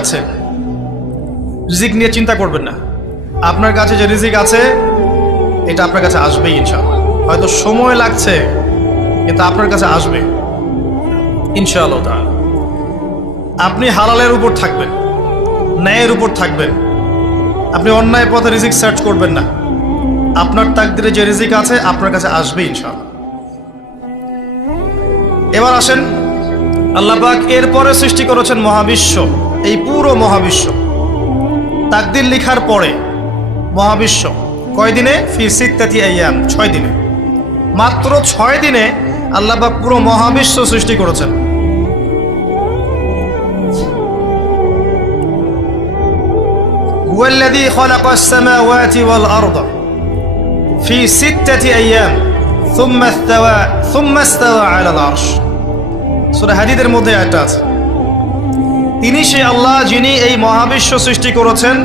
আছে, রিজিক নিয়ে চিন্তা করবেন না। আপনার কাছে যে রিজিক আছে এটা আপনার কাছে আসবেই ইনশাআল্লাহ। হয়তো সময় লাগছে কিন্তু আপনার কাছে আসবে ইনশাআল্লাহ তাআলা। আপনি হালালের উপর থাকবেন, ন্যায়ের উপর থাকবেন। আপনি অন্যায় পথে রিজিক সার্চ করবেন না। আপনার তাকদিরে যে রিজিক আছে আপনার কাছে আসবে ইনশাআল্লাহ। এবার আসেন, আল্লাহ পাক এরপরে সৃষ্টি করেছেন মহাবিশ্ব। এই পুরো মহাবিশ্ব তাকদির লিখার পরে মহাবিশ্ব কয় দিনে? ফি সিত্তাতি আইয়াম, 6 দিনে। মাত্র 6 দিনে আল্লাহ পাক পুরো মহাবিশ্ব সৃষ্টি করেছেন। হুয়াল্লাযী খালাকাস সামাওয়াতি ওয়াল আরদা ফি সিত্তাতি আইয়াম সুম্মা ইস্তাওয়া আলাল আরশ। সূরা হাদীদের মধ্যে একটা আছে, তিনি সেই আল্লাহ যিনি এই মহাবিশ্ব সৃষ্টি করেছেন